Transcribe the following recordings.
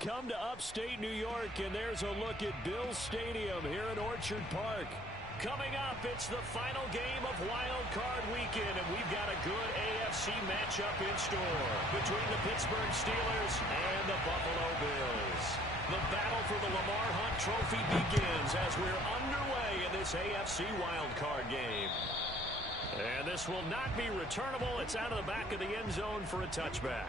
come to upstate New York, and there's a look at Bills Stadium here in Orchard Park. Coming up, it's the final game of Wild Card Weekend, and we've got a good AFC matchup in store between the Pittsburgh Steelers and the Buffalo Bills. The battle for the Lamar Hunt Trophy begins as we're underway in this AFC Wild Card game. And this will not be returnable. It's out of the back of the end zone for a touchback.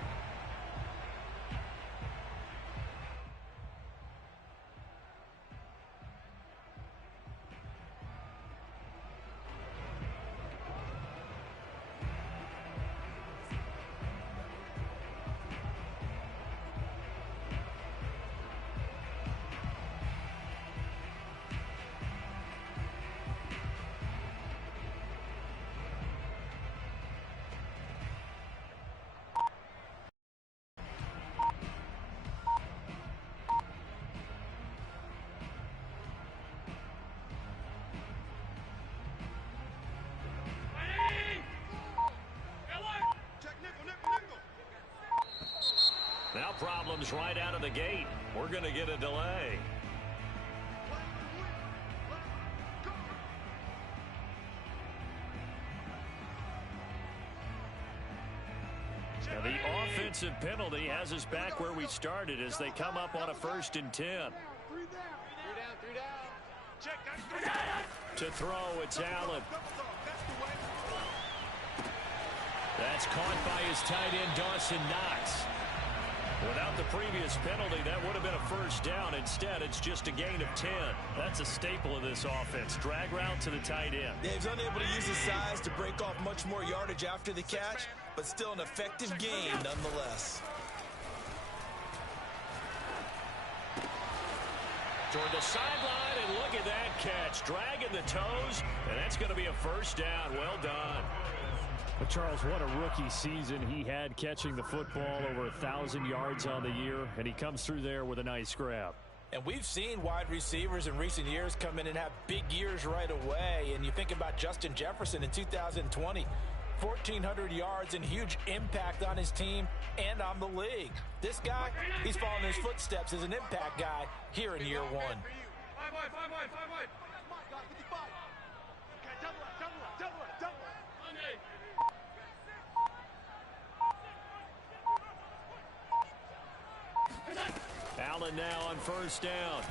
Now problems right out of the gate. We're going to get a delay. Now the offensive penalty has us back where we started as they come up on a 1st and 10. Three down. To throw, it's Allen. That's caught by his tight end, Dawson Knox. Without the previous penalty, that would have been a 1st down. Instead, it's just a gain of 10. That's a staple of this offense. Drag route to the tight end. Yeah, he's unable to use his size to break off much more yardage after the catch, but still an effective gain nonetheless. Toward the sideline, and look at that catch. Dragging the toes, and that's going to be a 1st down. Well done. But Charles, what a rookie season he had, catching the football over 1,000 yards on the year, and he comes through there with a nice grab. And we've seen wide receivers in recent years come in and have big years right away. And you think about Justin Jefferson in 2020, 1,400 yards and huge impact on his team and on the league. This guy, he's following his footsteps as an impact guy here in year one. Allen now on 1st down.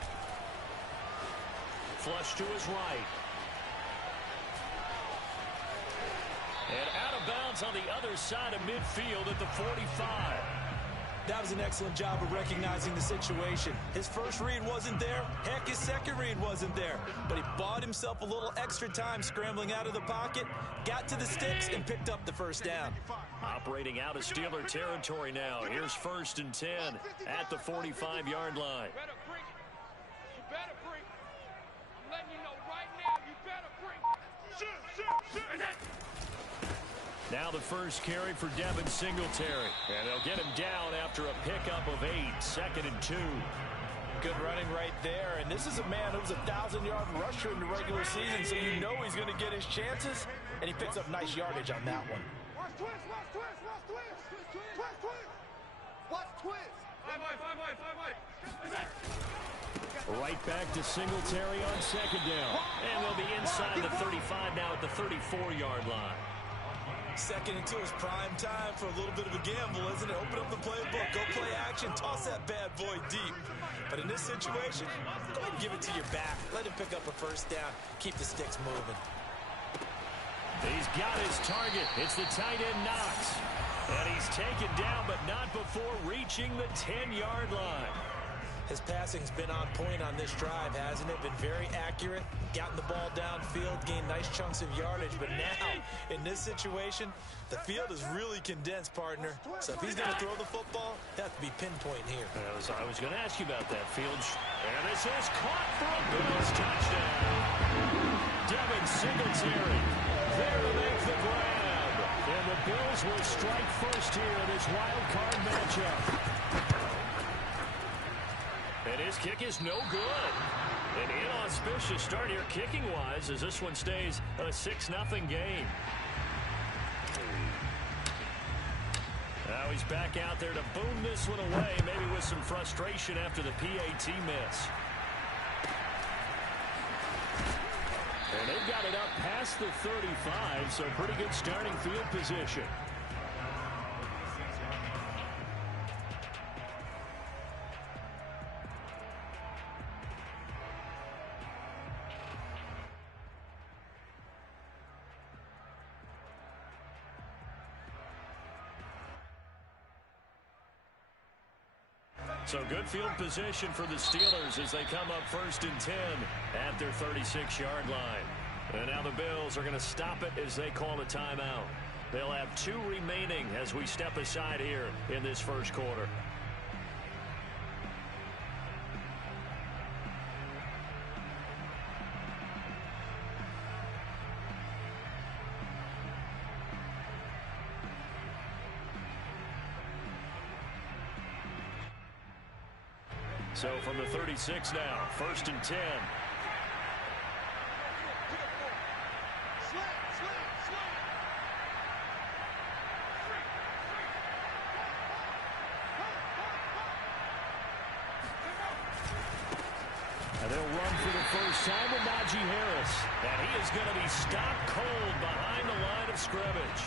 Flush to his right. And out of bounds on the other side of midfield at the 45. That was an excellent job of recognizing the situation. His first read wasn't there. Heck, his second read wasn't there. But he bought himself a little extra time scrambling out of the pocket, got to the sticks, and picked up the 1st down. Operating out of Steeler territory now. Here's 1st and 10 at the 45-yard line. You better bring. I'm letting you know right now, you better bring. Now the 1st carry for Devin Singletary. And they'll get him down after a pickup of 8, 2nd and 2. Good running right there. And this is a man who's a 1,000-yard rusher in the regular season, so you know he's going to get his chances. And he picks up nice yardage on that one. Watch twist. Right back to Singletary on 2nd down. And they'll be inside the 35 now at the 34-yard line. 2nd and 2 is prime time for a little bit of a gamble, isn't it? Open up the playbook, go play action, toss that bad boy deep. But in this situation, go ahead and give it to your back. Let him pick up a 1st down. Keep the sticks moving. He's got his target. It's the tight end Knox. And he's taken down, but not before reaching the 10-yard line. His passing's been on point on this drive, hasn't it? Been very accurate, gotten the ball downfield, gained nice chunks of yardage. But now, in this situation, the field is really condensed, partner. So if he's going to throw the football, that has to be pinpoint here. I was going to ask you about that field. And this is caught for a Bills touchdown. Devin Singletary there to make the grab. And the Bills will strike first here in this wild card matchup. And his kick is no good. An inauspicious start here kicking-wise as this one stays a 6-0 game. Now he's back out there to boom this one away, maybe with some frustration after the PAT miss. And they've got it up past the 35, so pretty good starting field position. So good field position for the Steelers as they come up 1st and 10 at their 36-yard line. And now the Bills are going to stop it as they call a timeout. They'll have 2 remaining as we step aside here in this first quarter. So from the 36 now, 1st and 10. And they'll run for the first time with Najee Harris. And he is going to be stopped cold behind the line of scrimmage.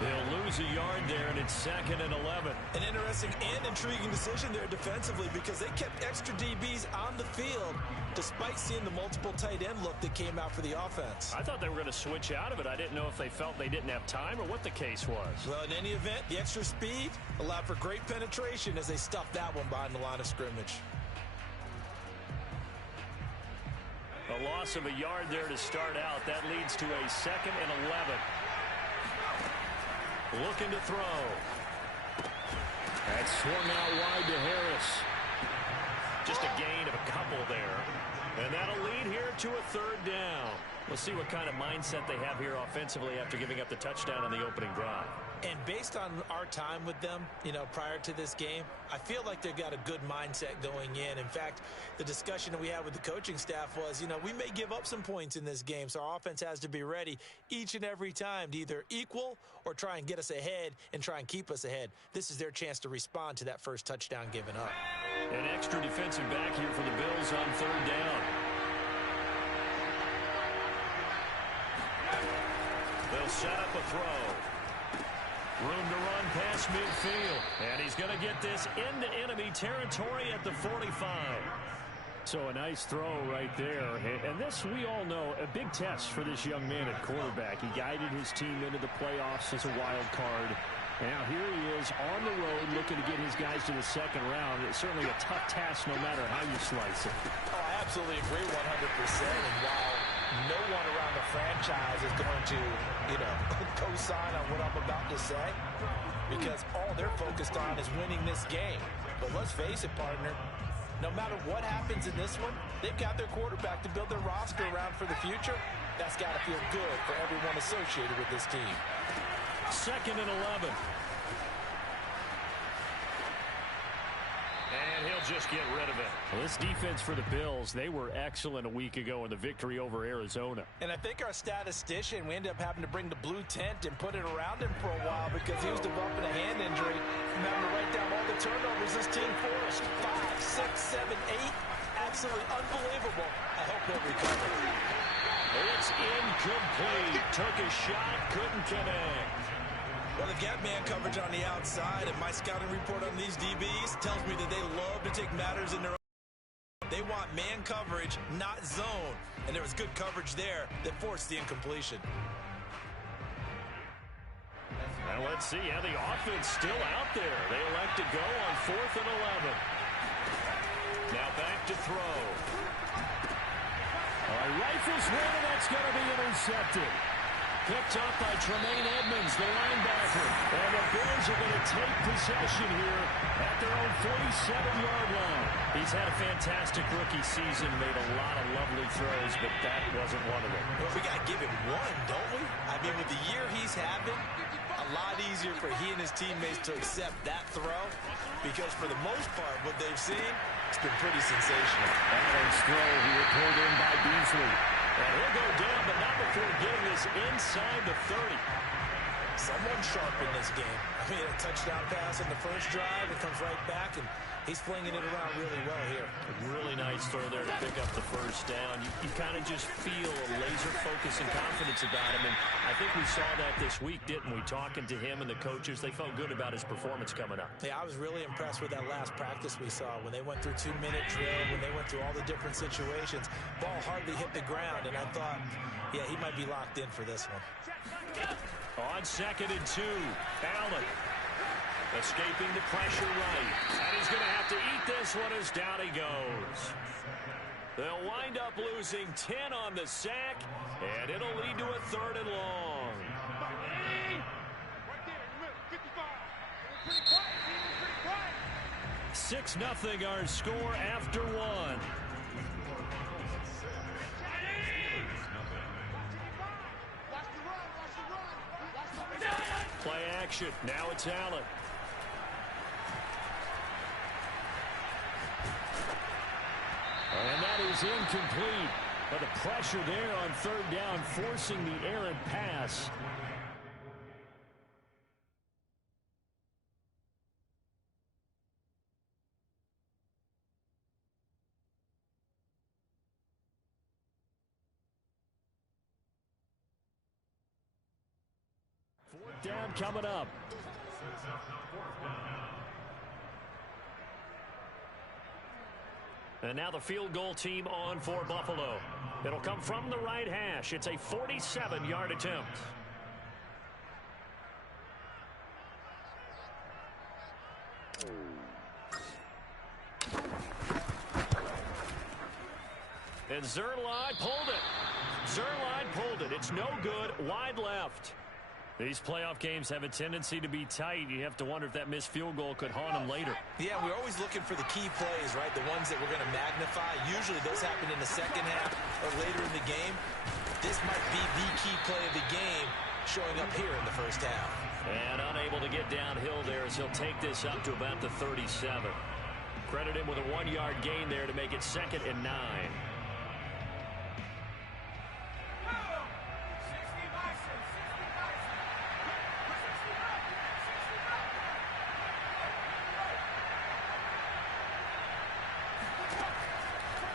They'll lose a yard there, and it's 2nd and 11. An interesting and intriguing decision there defensively because they kept extra DBs on the field despite seeing the multiple tight end look that came out for the offense. I thought they were going to switch out of it. I didn't know if they felt they didn't have time or what the case was. Well, in any event, the extra speed allowed for great penetration as they stuffed that one behind the line of scrimmage. A loss of a yard there to start out. That leads to a 2nd and 11. Looking to throw. That's swung out wide to Harris. Just a gain of a couple there. And that'll lead here to a 3rd down. We'll see what kind of mindset they have here offensively after giving up the touchdown on the opening drive. And based on our time with them, prior to this game, I feel like they've got a good mindset going in. In fact, the discussion that we had with the coaching staff was, we may give up some points in this game, so our offense has to be ready each and every time to either equal or try and get us ahead and try and keep us ahead. This is their chance to respond to that first touchdown given up. An extra defensive back here for the Bills on 3rd down. They'll set up a throw. Room to run past midfield. And he's going to get this into enemy territory at the 45. So a nice throw right there. And this, we all know, a big test for this young man at quarterback. He guided his team into the playoffs as a wild card. And now here he is on the road looking to get his guys to the 2nd round. It's certainly a tough task no matter how you slice it. Oh, I absolutely agree 100%. And while no one around the franchise is going to, co-sign on what I'm about to say, because all they're focused on is winning this game. But let's face it, partner, no matter what happens in this one, they've got their quarterback to build their roster around for the future. That's got to feel good for everyone associated with this team. 2nd and 11. And he'll just get rid of it. Well, this defense for the Bills, they were excellent a week ago in the victory over Arizona. And I think our statistician, we ended up having to bring the blue tent and put it around him for a while because he was developing a hand injury. From having to write down all the turnovers this team forced. 5, 6, 7, 8. Absolutely unbelievable. I hope he'll recover. It's incomplete. Took a shot, couldn't connect. Well, they've got man coverage on the outside, and my scouting report on these DBs tells me that they love to take matters in their own. They want man coverage, not zone. And there was good coverage there that forced the incompletion. Now let's see how the offense still out there. They elect to go on 4th and 11. Now back to throw. Rifles one, and that's going to be intercepted. Picked up by Tremaine Edmonds, the linebacker. And the Bills are going to take possession here at their own 47-yard line. He's had a fantastic rookie season, made a lot of lovely throws, but that wasn't one of them. Well, we got to give him one, don't we? I mean, with the year he's having, a lot easier for he and his teammates to accept that throw because for the most part, what they've seen, it's been pretty sensational. Adams' throw here pulled in by Beasley. And he'll go down, but not before getting this inside the 30. someone sharp in this game. I mean, a touchdown pass in the first drive, it comes right back, and he's flinging it around really well here. A really nice throw there to pick up the first down. You kind of just feel a laser focus and confidence about him, and I think we saw that this week, didn't we? Talking to him and the coaches, they felt good about his performance coming up. Yeah, I was really impressed with that last practice we saw when they went through 2-minute drill, when they went through all the different situations. Ball hardly hit the ground, and I thought, yeah, he might be locked in for this one. On 2nd and 2, Allen escaping the pressure right. And he's going to have to eat this one as down he goes. They'll wind up losing 10 on the sack, and it'll lead to a 3rd and long. 6-0 our score after 1. Play action. Now it's Allen. And that is incomplete. But the pressure there on 3rd down, forcing the errant pass. Fourth down coming up. And now the field goal team on for Buffalo. It'll come from the right hash. It's a 47-yard attempt. And Zerline pulled it. Zerline pulled it. It's no good. Wide left. These playoff games have a tendency to be tight. You have to wonder if that missed field goal could haunt them later. Yeah, we're always looking for the key plays, right? The ones that we're going to magnify. Usually those happen in the second half or later in the game. This might be the key play of the game showing up here in the first half. And unable to get downhill there as he'll take this up to about the 37. Credit him with a 1-yard gain there to make it 2nd and 9.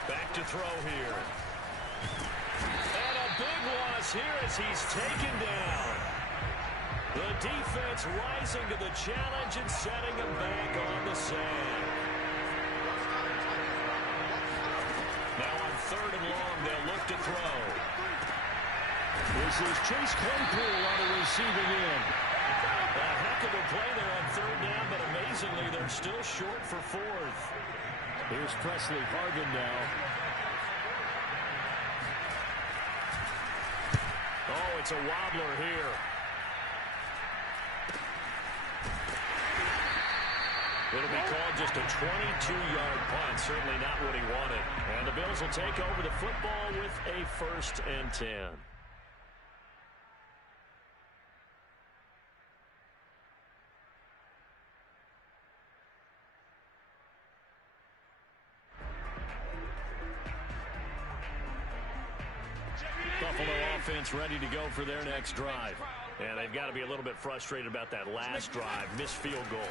Back to throw here. And a big loss here as he's taken down. The defense rising to the challenge and setting him back on the sand. Now on 3rd and long, they'll look to throw. This is Chase Claypool on the receiving end. A heck of a play there on 3rd down, but amazingly, they're still short for 4th. Here's Presley Harvin now. Oh, it's a wobbler here. It'll be called just a 22-yard punt. Certainly not what he wanted. And the Bills will take over the football with a 1st and 10. Buffalo offense ready to go for their next drive. And they've got to be a little bit frustrated about that last drive, missed field goal.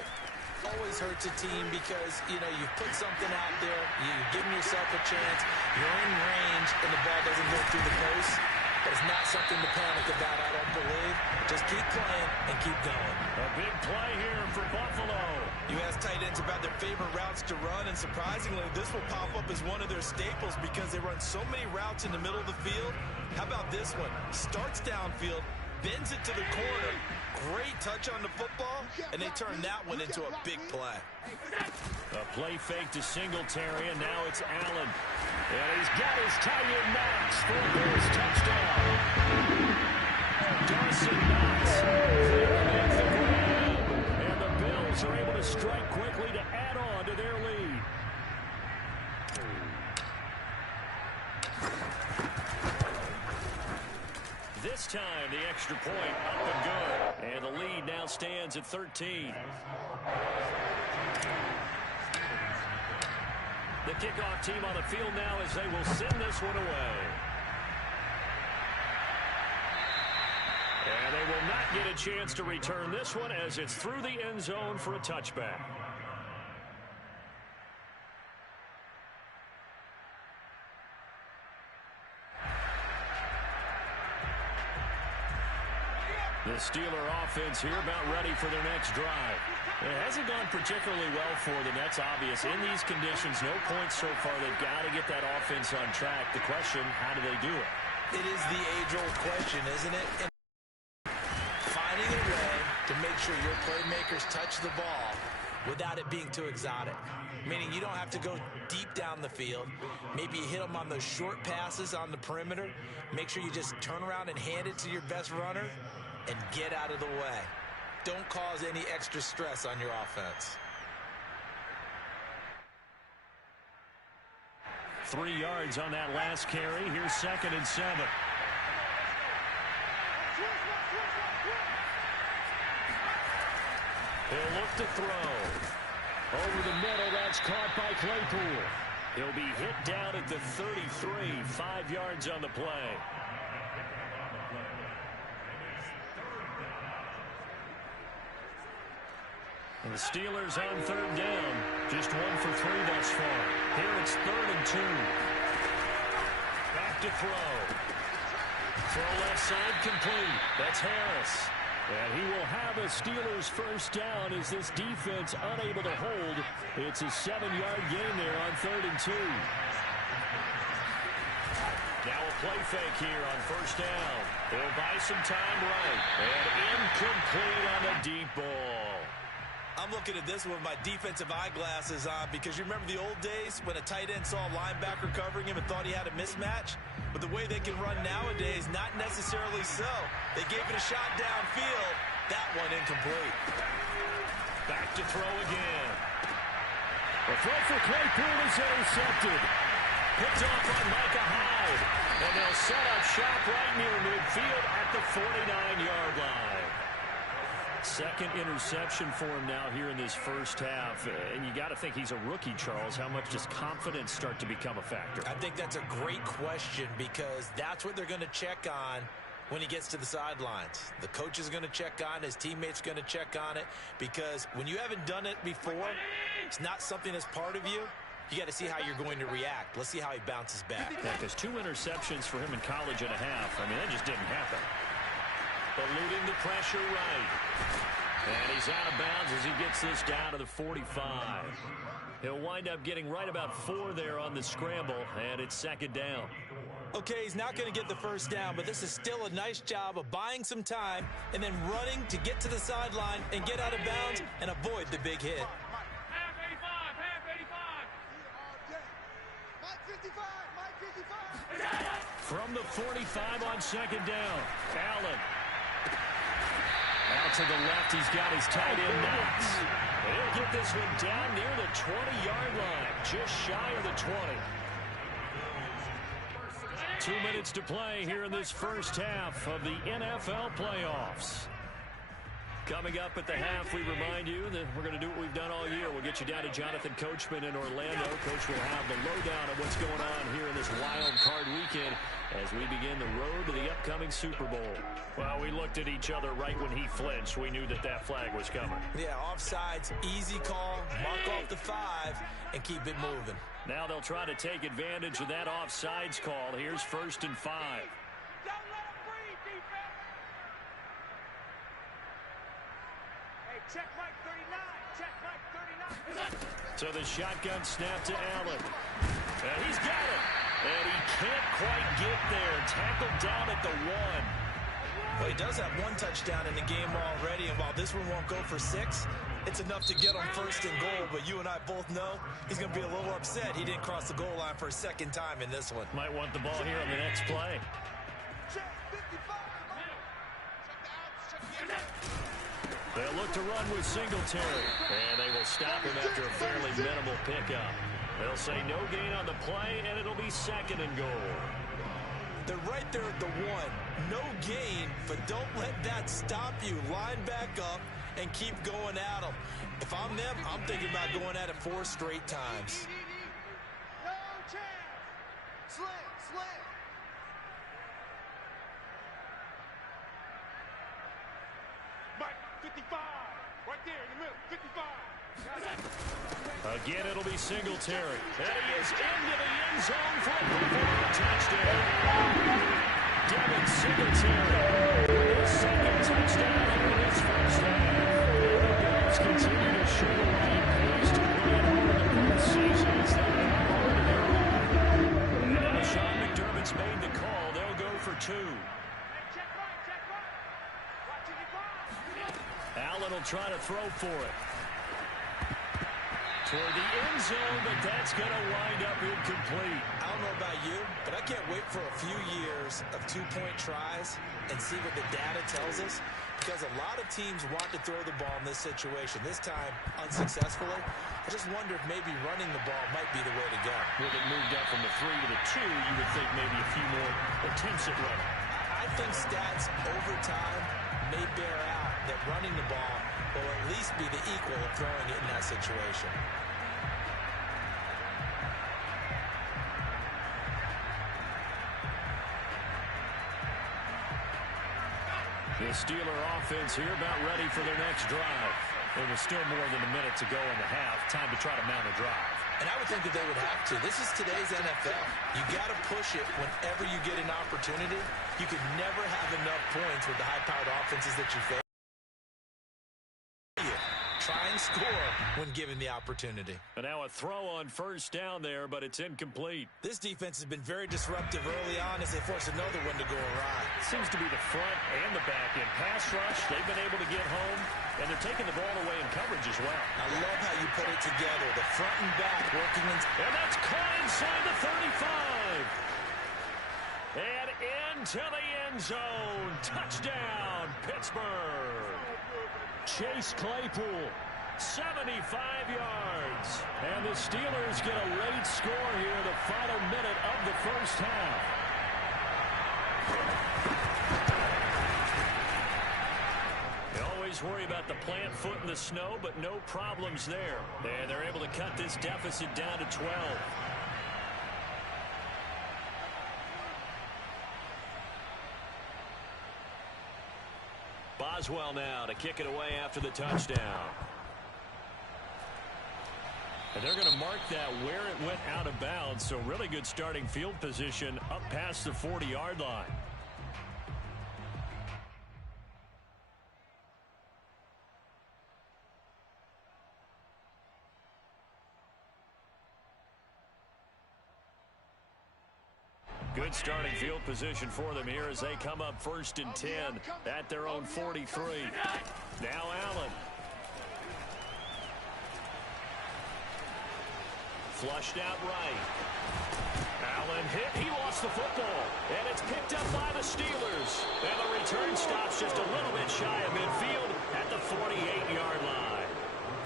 Always hurts a team because, you know, you've put something out there, you've given yourself a chance, you're in range, and the ball doesn't go through the post. But it's not something to panic about, I don't believe. Just keep playing and keep going. A big play here for Buffalo. You ask tight ends about their favorite routes to run, and surprisingly, this will pop up as one of their staples because they run so many routes in the middle of the field. How about this one? Starts downfield, bends it to the corner, great touch on the football, and they turn that one into a big play. A play fake to Singletary, and now it's Allen. And he's got his tight end Knox for a Bills touchdown. Dawson Knox makes the grab, and the Bills are able to strike quickly to add on to their lead. This time, the extra point up and good. And the lead now stands at 13. The kickoff team on the field now as they will send this one away. And they will not get a chance to return this one as it's through the end zone for a touchback. The Steeler offense here about ready for their next drive. It hasn't gone particularly well for them. That's obvious. In these conditions, no points so far. They've got to get that offense on track. The question, how do they do it? It is the age-old question, isn't it? And finding a way to make sure your playmakers touch the ball without it being too exotic. Meaning you don't have to go deep down the field. Maybe you hit them on those short passes on the perimeter. Make sure you just turn around and hand it to your best runner and get out of the way. Don't cause any extra stress on your offense. 3 yards on that last carry. Here's 2nd and 7. He'll look to throw. Over the middle, that's caught by Claypool. He'll be hit down at the 33, 5 yards on the play. And the Steelers on 3rd down. Just 1 for 3 thus far. Here it's 3rd and 2. Back to throw. Throw left side complete. That's Harris. And he will have a Steelers first down as this defense unable to hold. It's a 7-yard gain there on 3rd and 2. Now a play fake here on 1st down. They'll buy some time right. And incomplete on the deep ball. I'm looking at this with my defensive eyeglasses on because you remember the old days when a tight end saw a linebacker covering him and thought he had a mismatch? But the way they can run nowadays, not necessarily so. They gave it a shot downfield. That one incomplete. Back to throw again. The throw for Claypool is intercepted. Picked off on Micah Hyde. And they'll set up shop right near midfield at the 49-yard line. 2nd interception for him now here in this first half. And you got to think he's a rookie, Charles. How much does confidence start to become a factor? I think that's a great question because that's what they're going to check on when he gets to the sidelines. The coach is going to check on, his teammates going to check on it because when you haven't done it before, it's not something that's part of you. You got to see how you're going to react. Let's see how he bounces back. Yeah, because 2 interceptions for him in college and a half. I mean, that just didn't happen. Eluding the pressure right. And he's out of bounds as he gets this down to the 45. He'll wind up getting right about 4 there on the scramble, and it's 2nd down. Okay, he's not going to get the first down, but this is still a nice job of buying some time and then running to get to the sideline and get out of bounds and avoid the big hit. Half 85, half 85. Mike 55, Mike 55. From the 45 on 2nd down, Allen. Out to the left, he's got his tight end Knox. He'll get this one down near the 20-yard line, just shy of the 20. 2 minutes to play here in this first half of the NFL playoffs. Coming up at the half, we remind you that we're going to do what we've done all year. We'll get you down to Jonathan Coachman in Orlando. Coach will have the lowdown of what's going on here in this wild card weekend as we begin the road to the upcoming Super Bowl. Well, we looked at each other right when he flinched. We knew that that flag was coming. Yeah, offsides, easy call, mark off the 5, and keep it moving. Now they'll try to take advantage of that offsides call. Here's 1st and 5. Don't let him breathe, defense. Hey, check Mike 39. Check Mike 39. So the shotgun snap to Allen. And he's got it. And he can't quite get there. Tackled down at the 1. Well, he does have 1 touchdown in the game already, and while this one won't go for 6, it's enough to get on 1st and goal, but you and I both know he's going to be a little upset he didn't cross the goal line for a 2nd time in this one. Might want the ball here on the next play. Check 55. They'll look to run with Singletary, and they will stop him after a fairly minimal pickup. They'll say no gain on the play, and it'll be 2nd and goal. They're right there at the 1. No gain, but don't let that stop you. Line back up and keep going at them. If I'm them, I'm thinking about going at it 4 straight times. No chance. Slam, slam. 55. Right there in the middle. 55. Again, it'll be Singletary. And he is into the end zone for a touchdown. Devin Singletary with his second touchdown here in his first half. The Bills continue to show the right pace to play hard the postseason as they come hard to their own. And now Sean McDermott's made the call. They'll go for two. Allen will try to throw for it. Toward the end zone, but that's going to wind up incomplete. I don't know about you, but I can't wait for a few years of two-point tries and see what the data tells us, because a lot of teams want to throw the ball in this situation. This time, unsuccessfully. I just wonder if maybe running the ball might be the way to go. With it moved up from the 3 to the 2, you would think maybe a few more attempts at running. I think stats over time may bear out that running the ball will at least be the equal of throwing it in that situation. The Steeler offense here about ready for their next drive. There was still more than a minute to go in the half. Time to try to mount a drive. And I would think that they would have to. This is today's NFL. You got to push it whenever you get an opportunity. You can never have enough points with the high-powered offenses that you face. Try and score when given the opportunity. And now a throw on first down there, but it's incomplete. This defense has been very disruptive early on as they force another one to go awry. Seems to be the front and the back end. Pass rush, they've been able to get home, and they're taking the ball away in coverage as well. I love how you put it together. The front and back working in. And that's caught inside the 35. And into the end zone. Touchdown, Pittsburgh. Chase Claypool, 75 yards. And the Steelers get a late score here in the final minute of the first half. You always worry about the plant foot in the snow, but no problems there. And they're able to cut this deficit down to 12. Boswell now to kick it away after the touchdown. And they're going to mark that where it went out of bounds, so really good starting field position up past the 40-yard line. Good starting field position for them here as they come up 1st and 10 at their own 43. Now Allen. Flushed out right. Allen hit. He lost the football. And it's picked up by the Steelers. And the return stops just a little bit shy of midfield at the 48-yard line.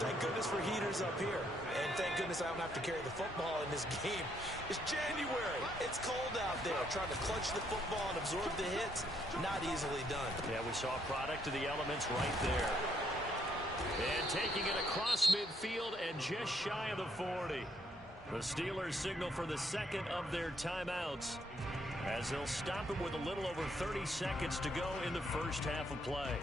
Thank goodness for heaters up here. And thank goodness I don't have to carry the football in this game. It's January. It's cold out there. Trying to clutch the football and absorb the hits, not easily done. Yeah, we saw a product of the elements right there. And taking it across midfield and just shy of the 40. The Steelers signal for the second of their timeouts as they'll stop it with a little over 30 seconds to go in the first half of play.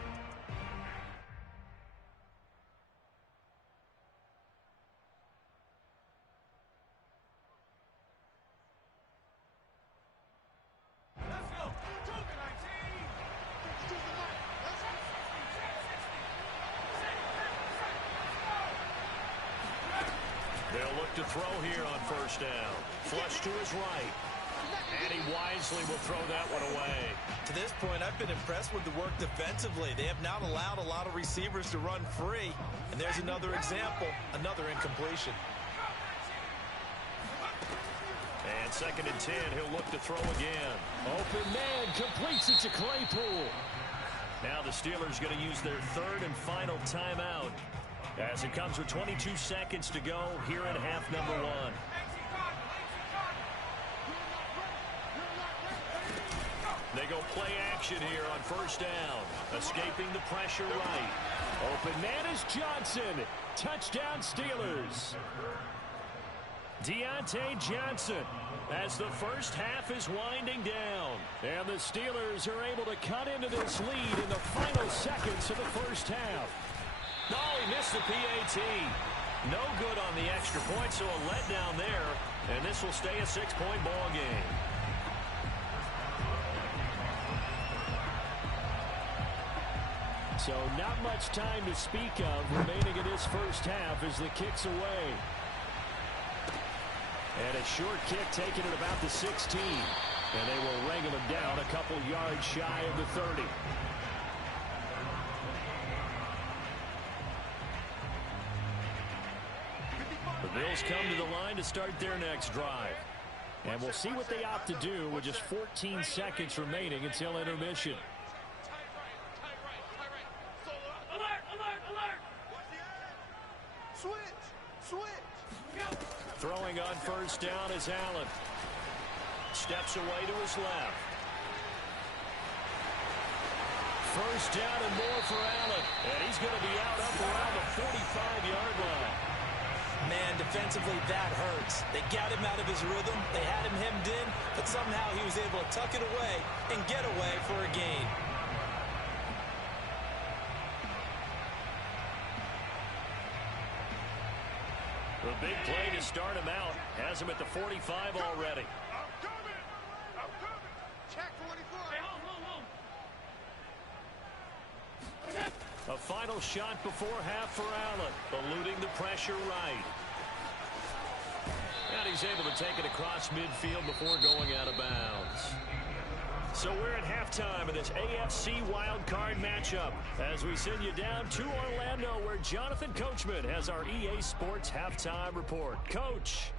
To throw here on first down. Flush to his right. And he wisely will throw that one away. To this point, I've been impressed with the work defensively. They have not allowed a lot of receivers to run free. And there's another example, another incompletion. And 2nd and 10, he'll look to throw again. Open man, completes it to Claypool. Now the Steelers going to use their 3rd and final timeout, as it comes with 22 seconds to go here in half number 1. They go play action here on first down. Escaping the pressure right. Open man is Johnson. Touchdown Steelers. Deontay Johnson as the first half is winding down. And the Steelers are able to cut into this lead in the final seconds of the first half. Oh, he missed the PAT. No good on the extra point, so a letdown there. And this will stay a 6-point ball game. So not much time to speak of remaining in this first half as the kick's away. And a short kick taken at about the 16. And they will wrangle him down a couple yards shy of the 30. The Bills come to the line to start their next drive. And we'll see what they opt to do with just 14 seconds remaining until intermission. Throwing on first down is Allen. Steps away to his left. First down and more for Allen. And he's going to be out up around the 45-yard line. Man, defensively, that hurts. They got him out of his rhythm. They had him hemmed in, but somehow he was able to tuck it away and get away for a gain. The big play to start him out has him at the 45 already. I'm coming. Check 44. A final shot before half for Allen, eluding the pressure right. And he's able to take it across midfield before going out of bounds. So we're at halftime of this AFC wildcard matchup as we send you down to Orlando where Jonathan Coachman has our EA Sports halftime report. Coach.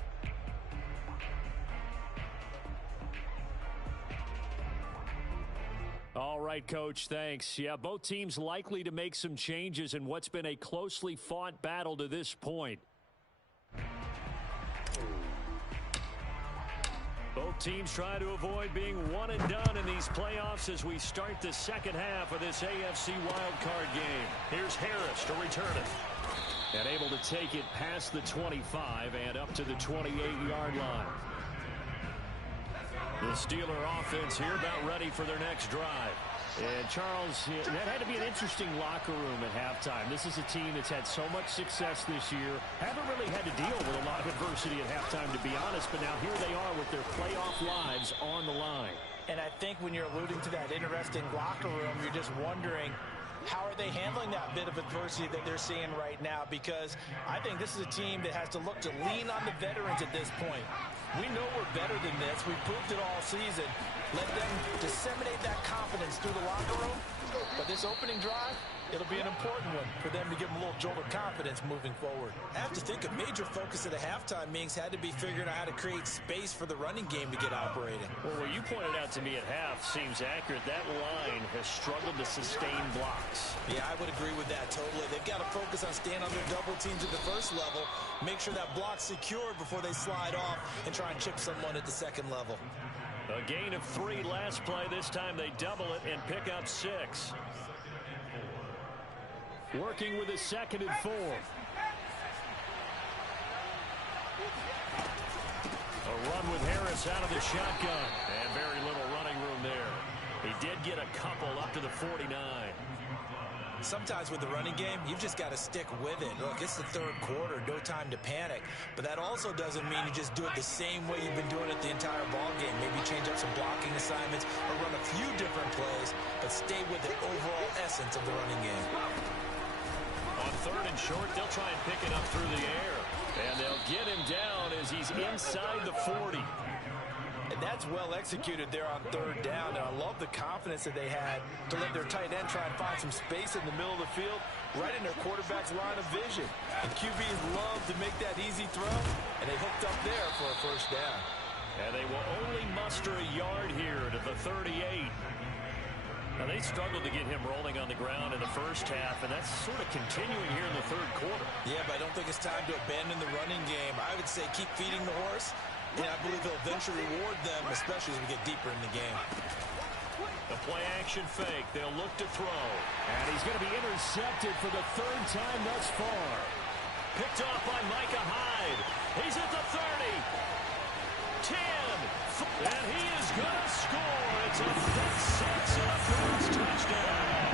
All right, Coach, thanks. Yeah, both teams likely to make some changes in what's been a closely fought battle to this point. Both teams try to avoid being one and done in these playoffs as we start the second half of this AFC wildcard game. Here's Harris to return it. And able to take it past the 25 and up to the 28-yard line. The Steeler offense here about ready for their next drive. And Charles, that had to be an interesting locker room at halftime. This is a team that's had so much success this year. Haven't really had to deal with a lot of adversity at halftime, to be honest. But now here they are with their playoff lives on the line. And I think when you're alluding to that interesting locker room, you're just wondering, how are they handling that bit of adversity that they're seeing right now? Because I think this is a team that has to look to lean on the veterans at this point. We know we're better than this. We've proved it all season. Let them disseminate that confidence through the locker room. But this opening drive, it'll be an important one for them to give them a little jolt of confidence moving forward. I have to think a major focus at the halftime meetings had to be figuring out how to create space for the running game to get operating. Well, what you pointed out to me at half seems accurate. That line has struggled to sustain blocks. Yeah, I would agree with that totally. They've got to focus on staying on their double teams at the first level, make sure that block's secured before they slide off and try and chip someone at the second level. A gain of 3 last play. This time they double it and pick up 6. Working with a 2nd and 4. A run with Harris out of the shotgun. And very little running room there. He did get a couple up to the 49. Sometimes with the running game, you've just got to stick with it. Look, it's the third quarter, no time to panic. But that also doesn't mean you just do it the same way you've been doing it the entire ball game. Maybe change up some blocking assignments or run a few different plays, but stay with the overall essence of the running game. On 3rd and short, they'll try and pick it up through the air. And they'll get him down as he's inside the 40. And that's well executed there on 3rd down. And I love the confidence that they had to let their tight end try and find some space in the middle of the field, right in their quarterback's line of vision. And QBs love to make that easy throw, and they hooked up there for a first down. And they will only muster a yard here to the 38. Now, they struggled to get him rolling on the ground in the first half, and that's sort of continuing here in the 3rd quarter. Yeah, but I don't think it's time to abandon the running game. I would say keep feeding the horse. And I believe they'll eventually reward them, especially as we get deeper in the game. The play action fake. They'll look to throw. And he's going to be intercepted for the 3rd time thus far. Picked off by Micah Hyde. He's at the 30. 10. And he is going to score. It's a pick six and a Browns touchdown.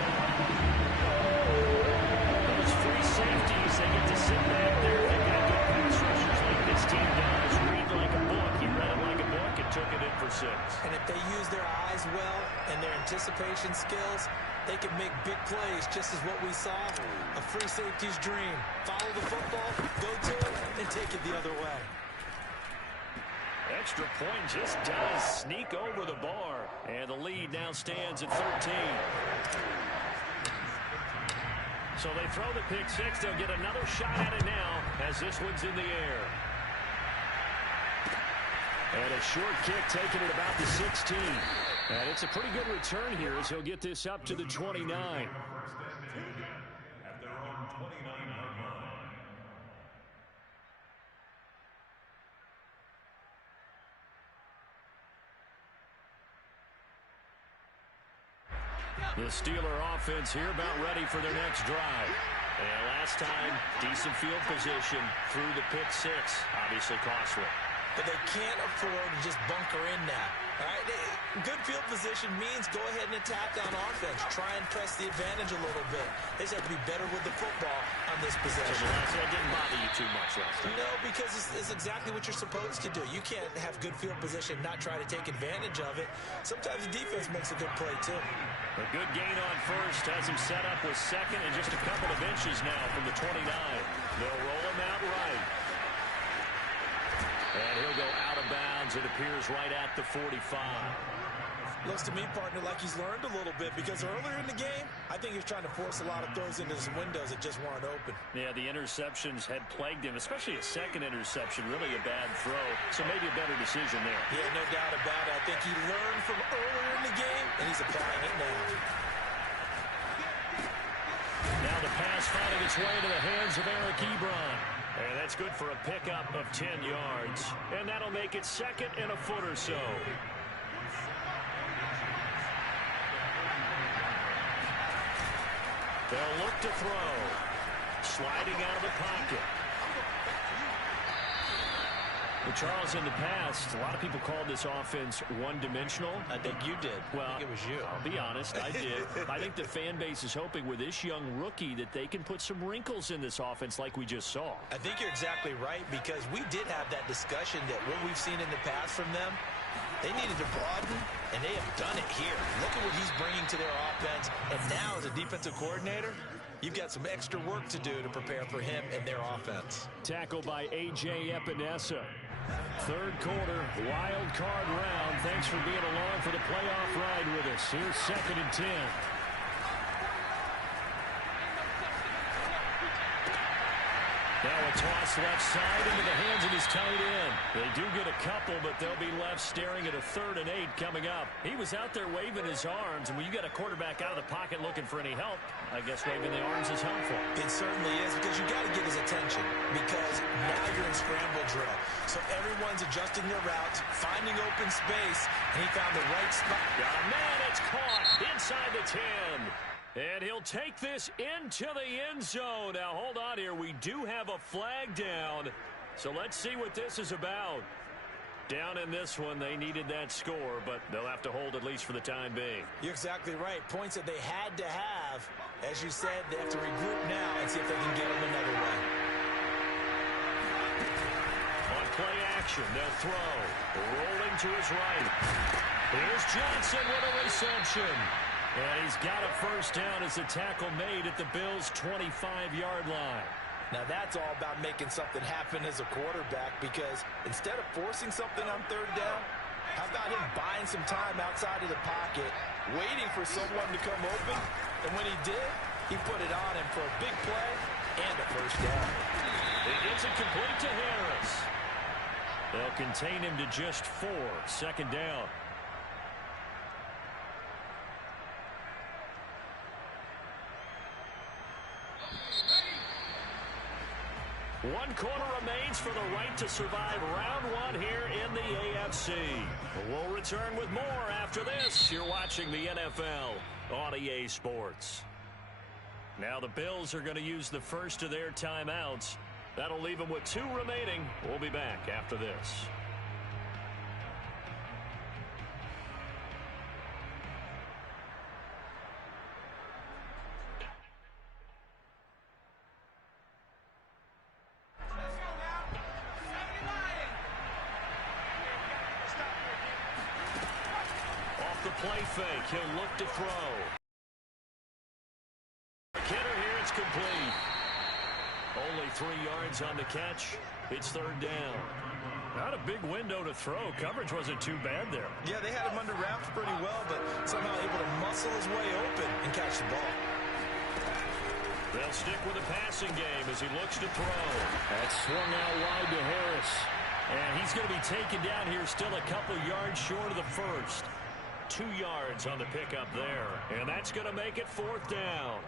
Those free safeties, they get to sit back there. They've got good pass rushers like this team does. Read like a book. He read it like a book and took it in for 6. And if they use their eyes well and their anticipation skills, they can make big plays, just as what we saw. A free safety's dream. Follow the football, go to it, and take it the other way. Extra point just does sneak over the bar. And the lead now stands at 13. So they throw the pick six. They'll get another shot at it now as this one's in the air. And a short kick taken at about the 16. And it's a pretty good return here as he'll get this up to the 29. The Steeler offense here about ready for their next drive. And last time, decent field position through the pick six. Obviously costly. But they can't afford to just bunker in now. All right? Good field position means go ahead and attack on offense. Try and press the advantage a little bit. They just have to be better with the football on this possession. So that didn't bother you too much last time. No, because it's exactly what you're supposed to do. You can't have good field position and not try to take advantage of it. Sometimes the defense makes a good play, too. A good gain on first has him set up with second and just a couple of inches now from the 29. They'll roll him out right. And he'll go out of bounds, it appears, right at the 45. Looks to me, partner, like he's learned a little bit because earlier in the game, I think he was trying to force a lot of throws into some windows that just weren't open. Yeah, the interceptions had plagued him, especially a second interception, really a bad throw. So maybe a better decision there. Yeah, no doubt about it. I think he learned from earlier in the game, and he's applying it now. Now the pass finding its way into the hands of Eric Ebron. And that's good for a pickup of 10 yards. And that'll make it second and a foot or so. They'll look to throw. Sliding out of the pocket. Well, Charles, in the past, a lot of people called this offense one-dimensional. I think you did. Well, I think it was you. I'll be honest, I did. I think the fan base is hoping with this young rookie that they can put some wrinkles in this offense like we just saw. I think you're exactly right because we did have that discussion that what we've seen in the past from them, they needed to broaden, and they have done it here. Look at what he's bringing to their offense. And now, as a defensive coordinator, you've got some extra work to do to prepare for him and their offense. Tackle by A.J. Epinesa. Third quarter, wild card round. Thanks for being along for the playoff ride with us. Here's 2nd and 10. Now a toss left side into the hands of his tight end. They do get a couple, but they'll be left staring at a 3rd and 8 coming up. He was out there waving his arms, and when you got a quarterback out of the pocket looking for any help, I guess waving the arms is helpful. It certainly is because you got to get his attention because now you're in scramble drill. So everyone's adjusting their routes, finding open space, and he found the right spot. Oh, man, it's caught inside the 10. And he'll take this into the end zone. Now, hold on here. We do have a flag down. So let's see what this is about. Down in this one, they needed that score, but they'll have to hold at least for the time being. You're exactly right. Points that they had to have. As you said, they have to regroup now and see if they can get them another way. On play action, they'll throw. Rolling to his right. Here's Johnson with a reception. And he's got a first down as the tackle made at the Bills' 25-yard line. Now that's all about making something happen as a quarterback because instead of forcing something on 3rd down, how about him buying some time outside of the pocket, waiting for someone to come open, and when he did, he put it on him for a big play and a first down. He gets it complete to Harris. They'll contain him to just 4. 2nd down. One quarter remains for the right to survive round 1 here in the AFC. We'll return with more after this. You're watching the NFL on EA Sports. Now the Bills are going to use the first of their timeouts That'll leave him with 2 remaining. We'll be back after this. Off the play fake, he'll look to throw. Kidder here, it's complete. Only 3 yards on the catch. It's 3rd down. Not a big window to throw. Coverage wasn't too bad there. Yeah, they had him under wraps pretty well, but somehow able to muscle his way open and catch the ball. They'll stick with the passing game as he looks to throw. That's swung out wide to Harris. And he's going to be taken down here still a couple yards short of the first. 2 yards on the pickup there. And that's going to make it 4th down.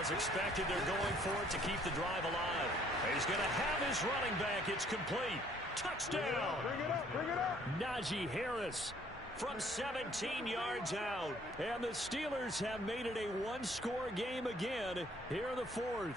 As expected, they're going for it to keep the drive alive. He's going to have his running back. It's complete. Touchdown. Bring it up, bring it up. Najee Harris from 17 yards out. And the Steelers have made it a 1-score game again here in the 4th.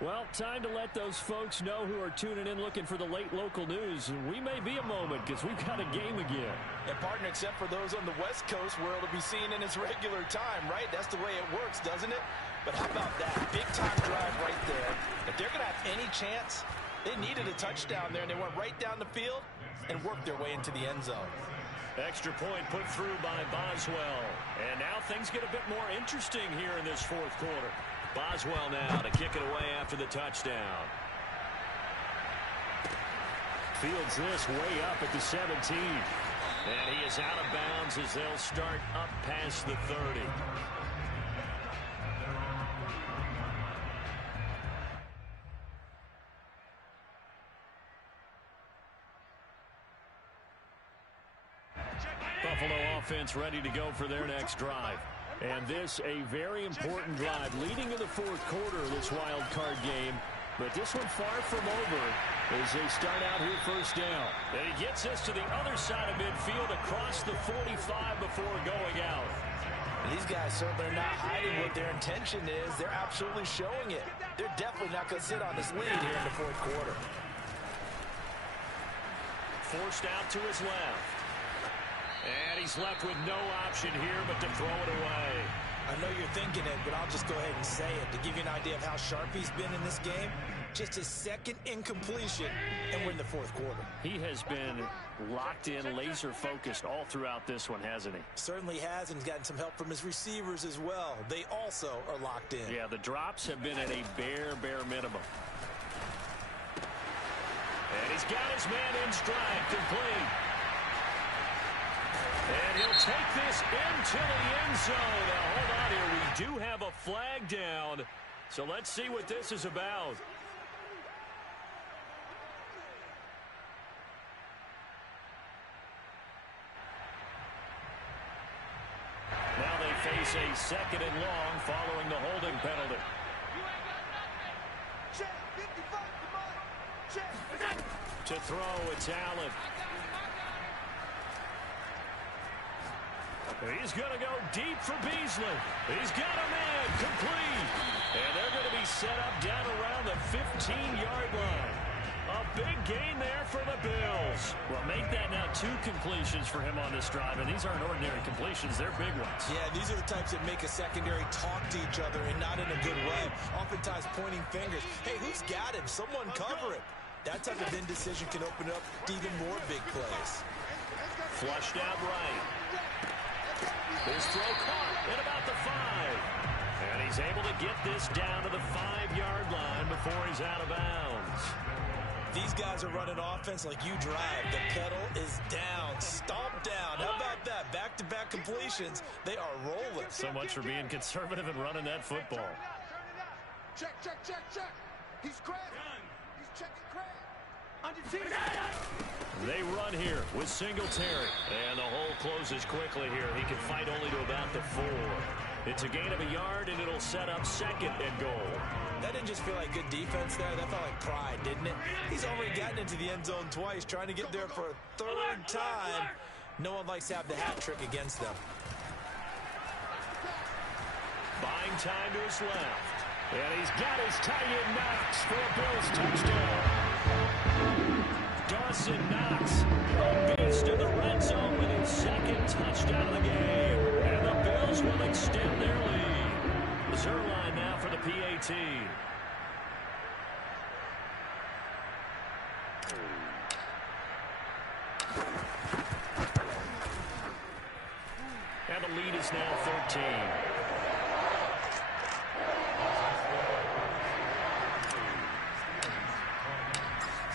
Well, time to let those folks know who are tuning in looking for the late local news. We may be a moment because we've got a game again. And partner, except for those on the West Coast where it'll be seen in its regular time, right? That's the way it works, doesn't it? But how about that? Big-time drive right there. If they're going to have any chance, they needed a touchdown there, and they went right down the field and worked their way into the end zone. Extra point put through by Boswell. And now things get a bit more interesting here in this 4th quarter. Boswell now to kick it away after the touchdown. Fields this way up at the 17. And he is out of bounds as they'll start up past the 30. Buffalo offense ready to go for their next drive. And this a very important drive leading to the 4th quarter of this wild card game. But this one far from over as they start out here 1st down. And he gets this to the other side of midfield across the 45 before going out. And these guys certainly are not hiding what their intention is. They're absolutely showing it. They're definitely not going to sit on this lead here in the 4th quarter. Forced out to his left. And he's left with no option here but to throw it away. I know you're thinking it, but I'll just go ahead and say it. To give you an idea of how sharp he's been in this game, just his 2nd incompletion, and we're in the 4th quarter. He has been locked in, laser-focused all throughout this one, hasn't he? Certainly has, and he's gotten some help from his receivers as well. They also are locked in. Yeah, the drops have been at a bare minimum. And he's got his man in stride, complete. And he'll take this into the end zone. Now, hold on here. We do have a flag down. So let's see what this is about. Now they face a 2nd and long following the holding penalty. To throw, it's Allen. He's going to go deep for Beasley. He's got a man complete. And they're going to be set up down around the 15-yard line. A big gain there for the Bills. Well, make that now 2 completions for him on this drive. And these aren't ordinary completions. They're big ones. Yeah, these are the types that make a secondary talk to each other and not in a good way. Oftentimes pointing fingers. Hey, who's got him? Someone cover him. That type of indecision can open up to even more big plays. Flushed out right. His throw caught at about the 5. And he's able to get this down to the 5-yard line before he's out of bounds. These guys are running offense like you drive. The pedal is down, stomped down. How about that? Back-to-back completions. They are rolling. So much for being conservative and running that football. Check. He's crashing. He's checking crash. They run here with Singletary. And the hole closes quickly here. He can fight only to about the 4. It's a gain of a yard, and it'll set up second and goal. That didn't just feel like good defense there. That felt like pride, didn't it? He's already gotten into the end zone twice, trying to get there for a third time. No one likes to have the hat trick against them. Buying time to his left. And he's got his tight end Knox for a Bills touchdown. Dawson Knox, a beast in the red zone with his second touchdown of the game. And the Bills will extend their lead. Zerline now for the PAT. And the lead is now 13.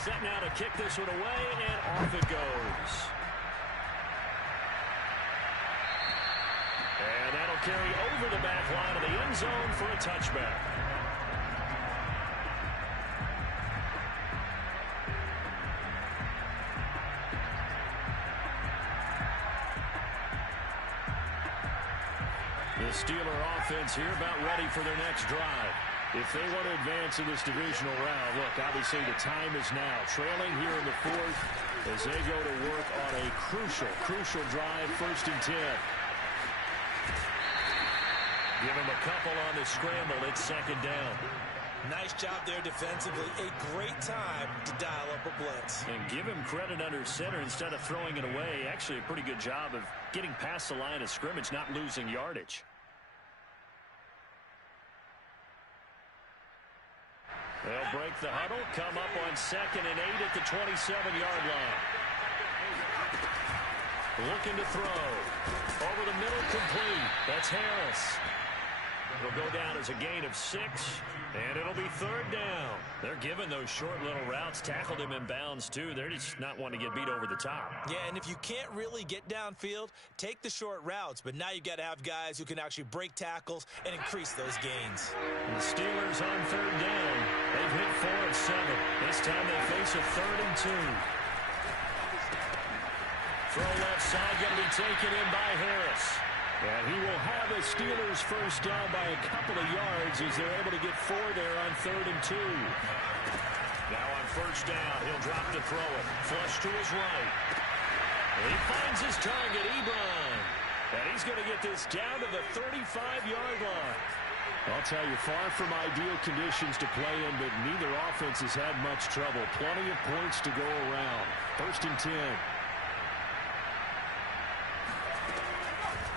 Set now to kick this one away, and off it goes. And that'll carry over the back line of the end zone for a touchback. The Steeler offense here about ready for their next drive. If they want to advance in this divisional round, look, obviously the time is now. Trailing here in the fourth as they go to work on a crucial drive, 1st and 10. Give him a couple on the scramble. It's 2nd down. Nice job there defensively. A great time to dial up a blitz. And give him credit under center instead of throwing it away. Actually a pretty good job of getting past the line of scrimmage, not losing yardage. They'll break the huddle, come up on 2nd and 8 at the 27-yard line. Looking to throw. Over the middle, complete. That's Harris. It'll go down as a gain of 6, and it'll be 3rd down. They're giving those short little routes, tackled him in bounds too. They're just not wanting to get beat over the top. Yeah, and if you can't really get downfield, take the short routes. But now you got to have guys who can actually break tackles and increase those gains. And the Steelers on 3rd down. They've hit 4 of 7. This time they face a 3rd and 2. Throw left side, going to be taken in by Harris. And he will have the Steelers first down by a couple of yards as they're able to get 4 there on 3rd and 2. Now on 1st down, he'll drop to throw it. Flush to his right. And he finds his target, Ebron. And he's going to get this down to the 35-yard line. I'll tell you, far from ideal conditions to play in, but neither offense has had much trouble. Plenty of points to go around. 1st and 10.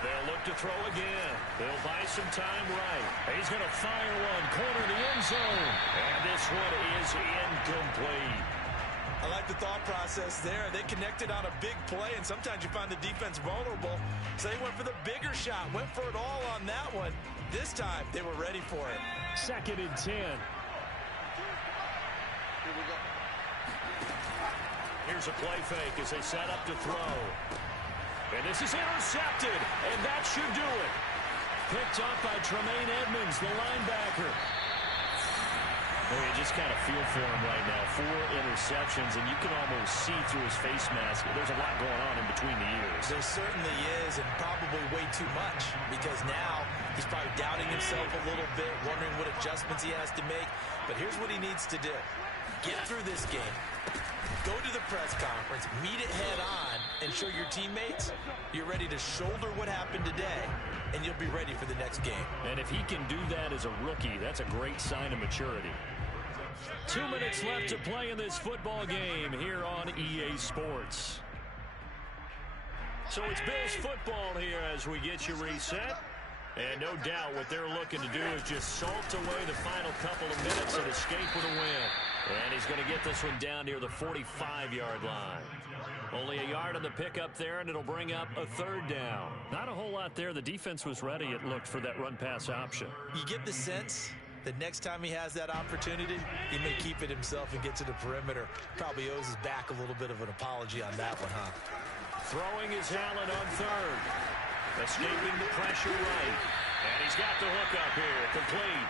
They'll look to throw again. They'll buy some time right. He's going to fire one, corner the end zone. And this one is incomplete. I like the thought process there. They connected on a big play, and sometimes you find the defense vulnerable. So they went for the bigger shot, went for it all on that one. This time, they were ready for it. 2nd and 10. Here we go. Here's a play fake as they set up to throw. And this is intercepted, and that should do it. Picked up by Tremaine Edmonds, the linebacker. Oh, you just kind of feel for him right now. 4 interceptions, and you can almost see through his face mask. There's a lot going on in between the ears. There certainly is, and probably way too much, because now he's probably doubting himself a little bit, wondering what adjustments he has to make. But here's what he needs to do. Get through this game. Go to the press conference, meet it head on, and show your teammates you're ready to shoulder what happened today, and you'll be ready for the next game. And if he can do that as a rookie, that's a great sign of maturity. 2 minutes left to play in this football game here on EA Sports. So it's Bills football here as we get you reset. And no doubt what they're looking to do is just salt away the final couple of minutes and escape with a win. And he's going to get this one down near the 45-yard line. Only a yard on the pickup there, and it'll bring up a 3rd down. Not a whole lot there. The defense was ready, it looked, for that run-pass option. You get the sense that next time he has that opportunity, he may keep it himself and get to the perimeter. Probably owes his back a little bit of an apology on that one, huh? Throwing is Allen on 3rd. Escaping the pressure right. And he's got the hook up here. Complete.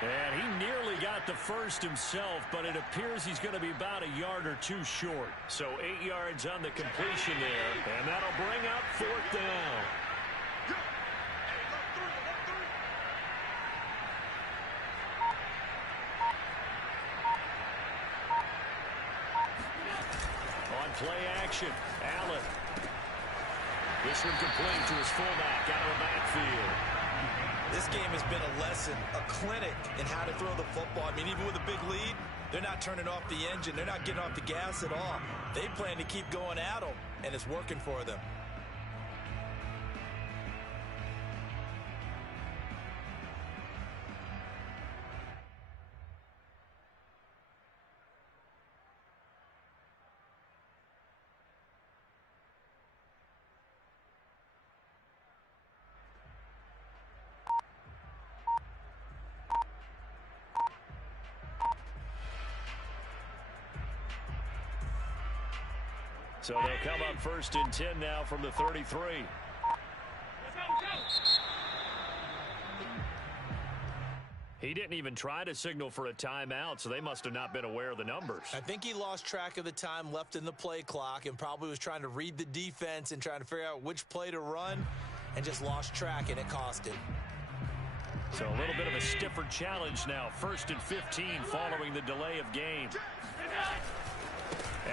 And he nearly got the first himself, but it appears he's going to be about a yard or 2 short. So 8 yards on the completion there. And that'll bring up 4th down. on play action. Allen. This one complete to his fullback out of the backfield. This game has been a lesson, a clinic in how to throw the football. I mean, even with a big lead, they're not turning off the engine. They're not getting off the gas at all. They plan to keep going at them, and it's working for them. So they'll come up 1st and 10 now from the 33. He didn't even try to signal for a timeout, so they must have not been aware of the numbers. I think he lost track of the time left in the play clock and probably was trying to read the defense and trying to figure out which play to run and just lost track, and it cost him. So a little bit of a stiffer challenge now. 1st and 15 following the delay of game.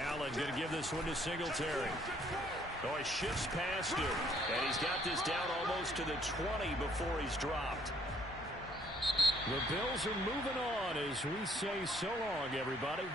Allen going to give this one to Singletary. Oh, he shifts past him. And he's got this down almost to the 20 before he's dropped. The Bills are moving on as we say so long, everybody.